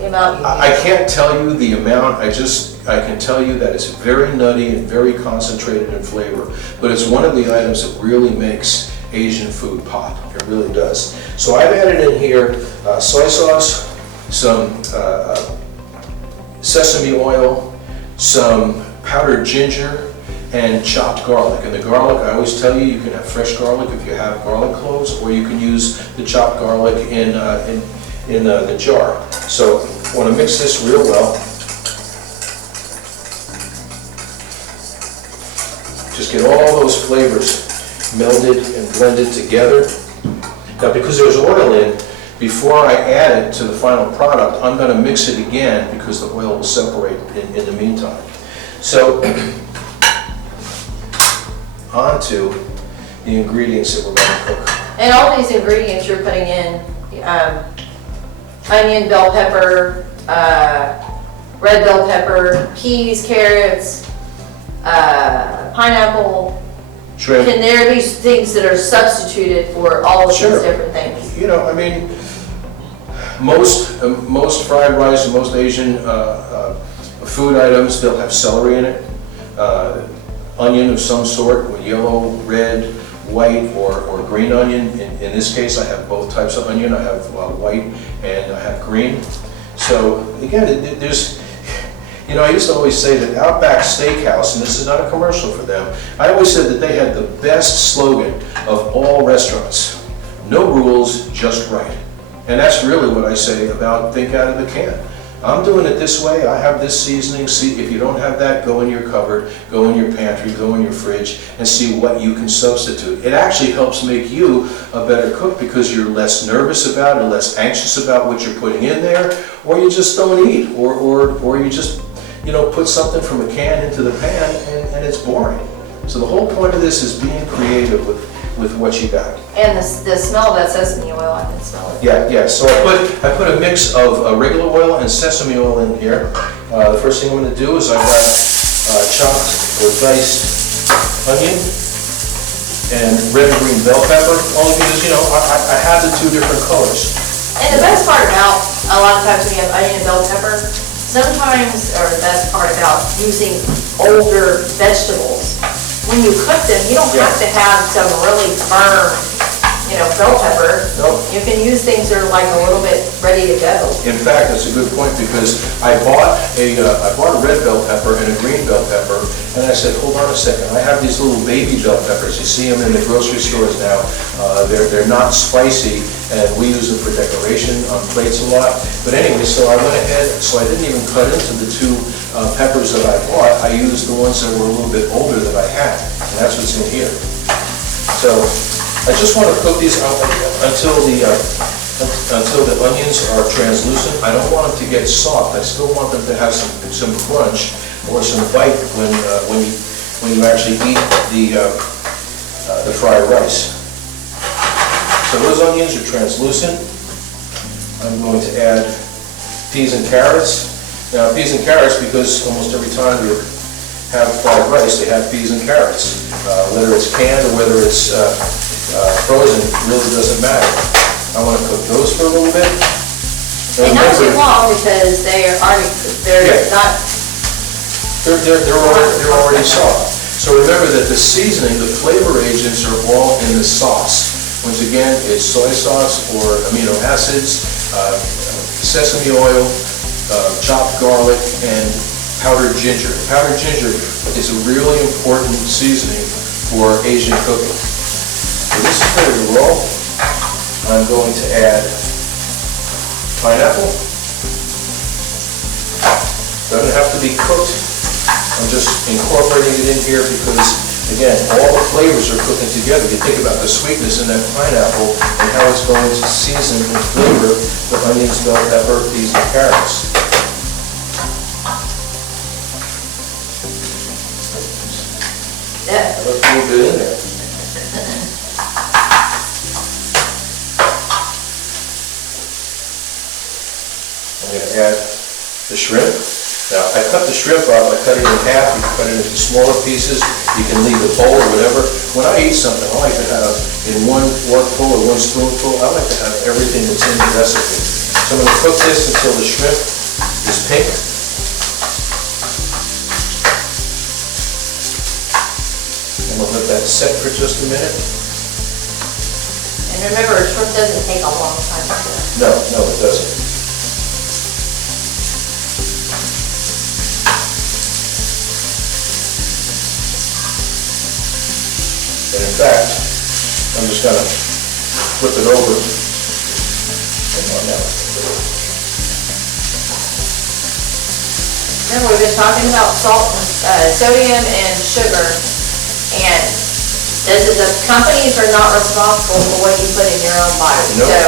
amount you use? I can't tell you the amount, I can tell you that it's very nutty and very concentrated in flavor, but it's one of the items that really makes Asian food pop. It really does. So I've added in here soy sauce, some sesame oil, some powdered ginger, and chopped garlic. And the garlic, I always tell you, you can have fresh garlic if you have garlic cloves, or you can use the chopped garlic in the jar. So I want to mix this real well. Just get all those flavors melded and blended together. Now, because there's oil in, before I add it to the final product, I'm going to mix it again because the oil will separate in the meantime. So, on to the ingredients that we're going to cook. And all these ingredients you're putting in, onion, bell pepper, red bell pepper, peas, carrots, pineapple. Shrimp. Can there be things that are substituted for all of Sure. these different things? I mean, most fried rice and most Asian food items, they'll have celery in it, onion of some sort, with yellow, red, white, or green onion. In this case, I have both types of onion. I have white and I have green. So again, there's, I used to always say that Outback Steakhouse, and this is not a commercial for them, I always said that they had the best slogan of all restaurants: no rules, just right. And that's really what I say about think out of the can. I'm doing it this way, I have this seasoning, see if you don't have that, go in your cupboard, go in your pantry, go in your fridge, and see what you can substitute. It actually helps make you a better cook because you're less nervous about it, less anxious about what you're putting in there, or you just don't eat, or you just put something from a can into the pan and it's boring. So the whole point of this is being creative with what you got. And the smell of that sesame oil, I can smell it. Yeah. So I put a mix of regular oil and sesame oil in here. The first thing I'm going to do is I've got chopped or diced onion and red and green bell pepper. Only because I have the two different colors. And the best part about, a lot of times when you have onion and bell pepper, sometimes, or the best part about using older vegetables, when you cook them, you don't have to have some really firm, bell pepper. No. You can use things that are like a little bit ready to go. In fact, that's a good point, because I bought a red bell pepper and a green bell pepper, and I said, hold on a second, I have these little baby bell peppers, you see them in the grocery stores now. They're not spicy, and we use them for decoration on plates a lot. But anyway, so I went ahead, so I didn't even cut into the two peppers that I bought. I used the ones that were a little bit older that I had, and that's what's in here. So I just want to cook these out until the onions are translucent. I don't want them to get soft. I still want them to have some crunch or some bite when you actually eat the fried rice. So those onions are translucent. I'm going to add peas and carrots. Now, peas and carrots, because almost every time you have fried rice, they have peas and carrots. Whether it's canned or whether it's frozen, really doesn't matter. I want to cook those for a little bit. And not too long, because they're not. They're already soft. So remember that the seasoning, the flavor agents are all in the sauce. Once again, it's soy sauce or amino acids, sesame oil, chopped garlic, and powdered ginger. Powdered ginger is a really important seasoning for Asian cooking. So this is ready to roll. I'm going to add pineapple. Doesn't have to be cooked. I'm just incorporating it in here because, again, all the flavors are cooking together. You think about the sweetness in that pineapple and how it's going to season and flavor the onions, bell pepper, peas, and carrots. Yeah. Put a little bit in there. I'm going to add the shrimp. Now, I cut the shrimp up, I cut it in half, you can cut it into smaller pieces, you can leave it whole or whatever. When I eat something, I like to have in one forkful or one spoonful, I like to have everything that's in the recipe. So I'm going to cook this until the shrimp is pink. I'm going to let that set for just a minute. And remember, shrimp doesn't take a long time to cook. No, it doesn't. And in fact, I'm just going to flip it over. Come on now. Remember, we've been talking about salt, sodium and sugar, and the companies are not responsible for what you put in your own body. Nope. So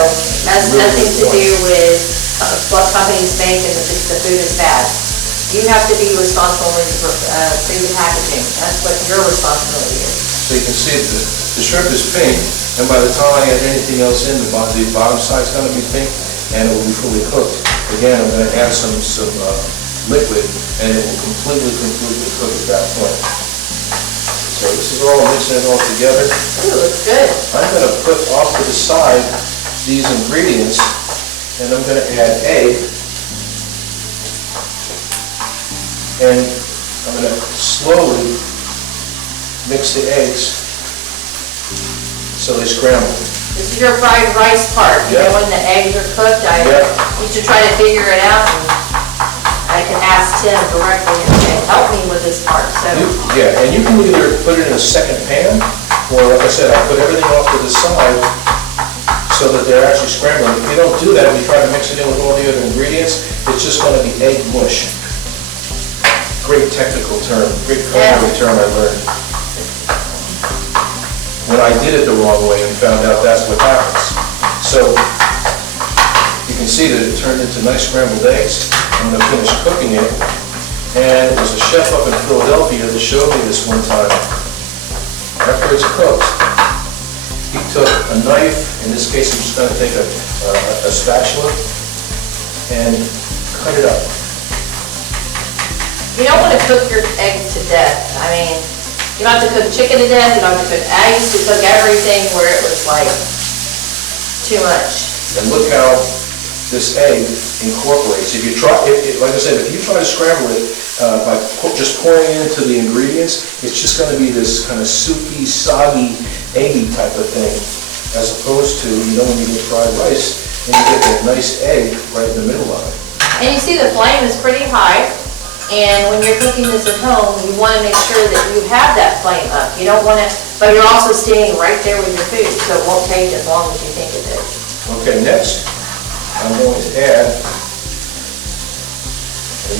that's Really nothing to good point. do with what companies make and if the food is bad. You have to be responsible with food packaging. That's what your responsibility is. So you can see the shrimp is pink, and by the time I add anything else in, the bottom side is going to be pink, and it will be fully cooked. Again, I'm going to add some liquid, and it will completely cook at that point. So this is all mixing it all together. Ooh, looks good. I'm going to put off to the side these ingredients, and I'm going to add egg, and I'm going to slowly mix the eggs so they scramble. This is your fried rice part. You know, Yeah. when the eggs are cooked, I Yeah. used to try to figure it out, and I can ask Tim directly and say, help me with this part. So Yeah, and you can either put it in a second pan, or like I said, I put everything off to the side so that they're actually scrambling. If you don't do that, and you try to mix it in with all the other ingredients, it's just going to be egg mush. Great technical term, great culinary term I learned when I did it the wrong way and found out that's what happens. So you can see that it turned into nice scrambled eggs. I'm going to finish cooking it. And it was a chef up in Philadelphia that showed me this one time. After it's cooked, he took a knife, in this case I'm just going to take a spatula, and cut it up. you don't want to cook your eggs to death. I mean, you don't have to cook chicken to death, you don't have to cook eggs, you cook everything where it was like too much. And look how this egg incorporates. If you try, like I said, if you try to scramble it by just pouring it into the ingredients, it's just going to be this kind of soupy, soggy, eggy type of thing. as opposed to, when you get fried rice, and you get that nice egg right in the middle of it. And you see the flame is pretty high, and when you're cooking this at home, you want to make sure that you have that flame up. You don't want to, but you're also staying right there with your food, so it won't take as long as you think it is. Okay, next, I'm going to add,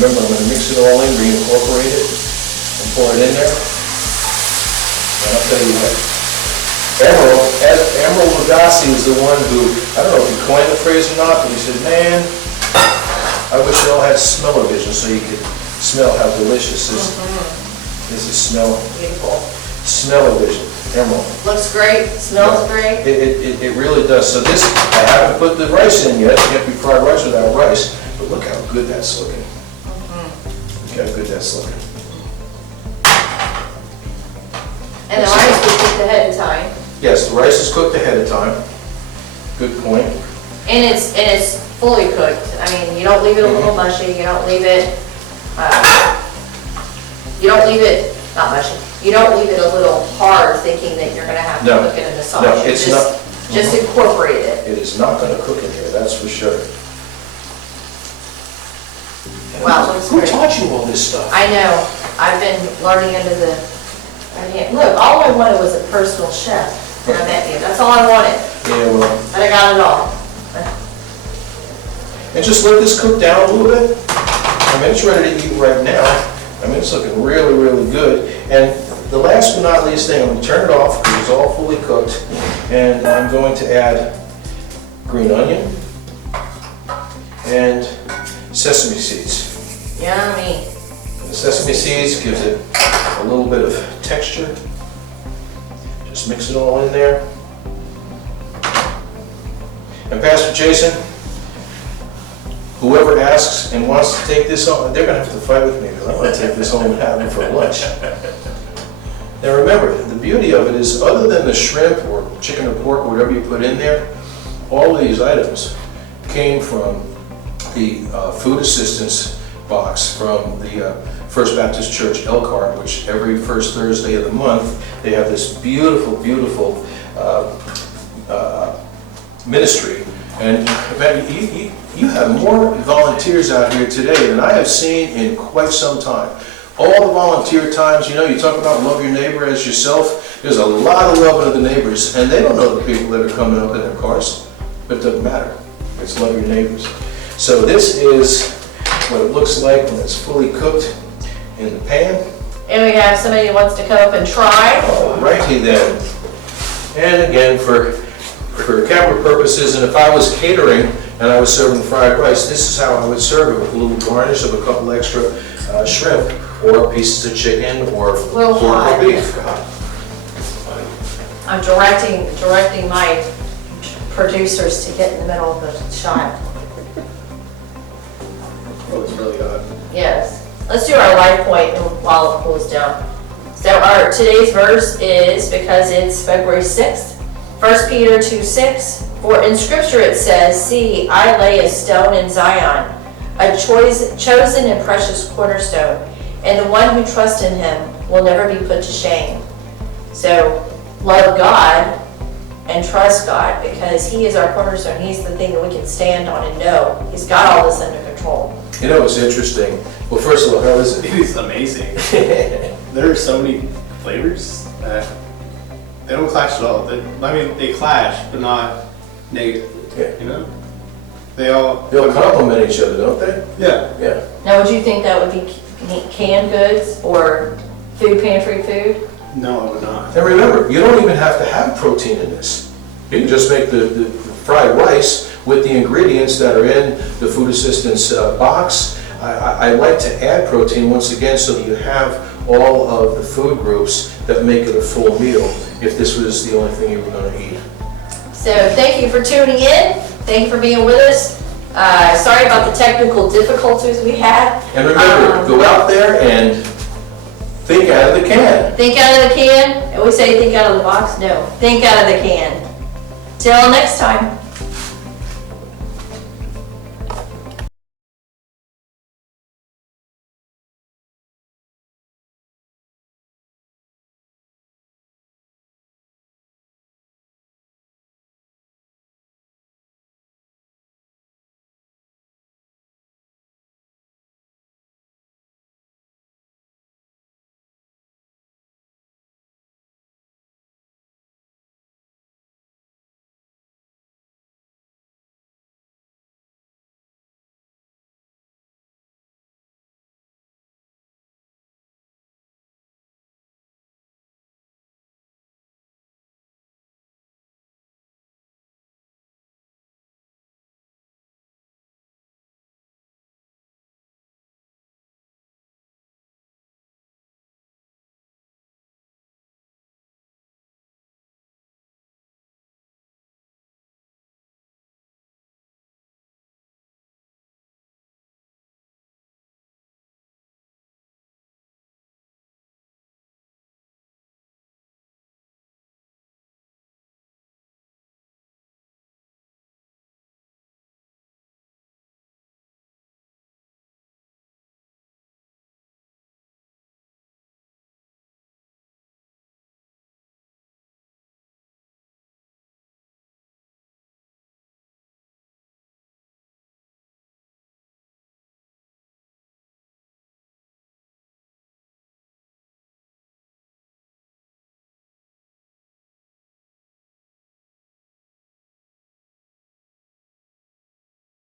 remember, I'm going to mix it all in, reincorporate it, and pour it in there. And I'll tell you what, Emerald Lagasse is the one who, I don't know if he coined the phrase or not, but he said, man, I wish you all had smell-o-vision so you could smell how delicious this is. Beautiful. Smell-o-vision, Emerald. Looks great, smells great. It really does. So this, I haven't put the rice in yet. You can't be fried rice without rice. But look how good that's looking. Look how good that's looking. And the rice was cooked ahead of time. Yes, the rice is cooked ahead of time. Good point. And it's fully cooked. I mean, you don't leave it a little mushy, you don't leave it, not mushy, you don't leave it a little hard thinking that you're gonna have to No. cook it in the sauce. No, You it's just- not. Just incorporate it. It is not going to cook in here, that's for sure. Wow, looks Who great. taught you all this stuff? I know, I've been learning under the, look, all I wanted was a personal chef when I met you. That's all I wanted, Yeah, well, but I got it all. and just let this cook down a little bit. I mean, it's ready to eat right now. I mean, it's looking really, really good. And the last but not least thing, I'm going to turn it off because it's all fully cooked. And I'm going to add green onion and sesame seeds. Yummy. The sesame seeds gives it a little bit of texture. Just mix it all in there. And Pastor Jason, whoever asks and wants to take this home, they're going to have to fight with me because I want to take this home and have it for lunch. Now remember, the beauty of it is other than the shrimp or chicken or pork or whatever you put in there, all of these items came from the food assistance box from the First Baptist Church Elkhart, which every first Thursday of the month, they have this beautiful, beautiful ministry. And you have more volunteers out here today than I have seen in quite some time. All the volunteer times, you talk about love your neighbor as yourself. There's a lot of loving of the neighbors, and they don't know the people that are coming up in their cars, but it doesn't matter. It's love your neighbors. So this is what it looks like when it's fully cooked in the pan. And we have somebody who wants to come up and try. Alrighty then. And again, for camera purposes, and if I was catering and I was serving fried rice, this is how I would serve it, with a little garnish of a couple extra shrimp, or pieces of chicken, or Little pork hot. or beef. I'm directing my producers to get in the middle of the shot. Oh, it's really hot. Yes. Let's do our life point while it cools down. So our today's verse is, because it's February 6th, 1 Peter 2:6. For in Scripture it says, "See, I lay a stone in Zion, a chosen and precious cornerstone, and the one who trusts in him will never be put to shame." So love God and trust God, because he is our cornerstone. He's the thing that we can stand on and know he's got all this under control. It's interesting. Well, first of all, how is it? It is amazing. There are so many flavors that they don't clash at all. They clash, but not negative. Yeah. They'll complement each other, don't they? Yeah. Yeah. Now, would you think that would be canned goods or food pantry food? No, I would not. And remember, you don't even have to have protein in this. You can just make the fried rice with the ingredients that are in the food assistance box. I like to add protein once again so that you have all of the food groups that make it a full meal if this was the only thing you were going to eat. So thank you for tuning in. Thank you for being with us. Sorry about the technical difficulties we had. And remember, go out there and think out of the can. Think out of the can. And we say think out of the box. No, think out of the can. Till next time.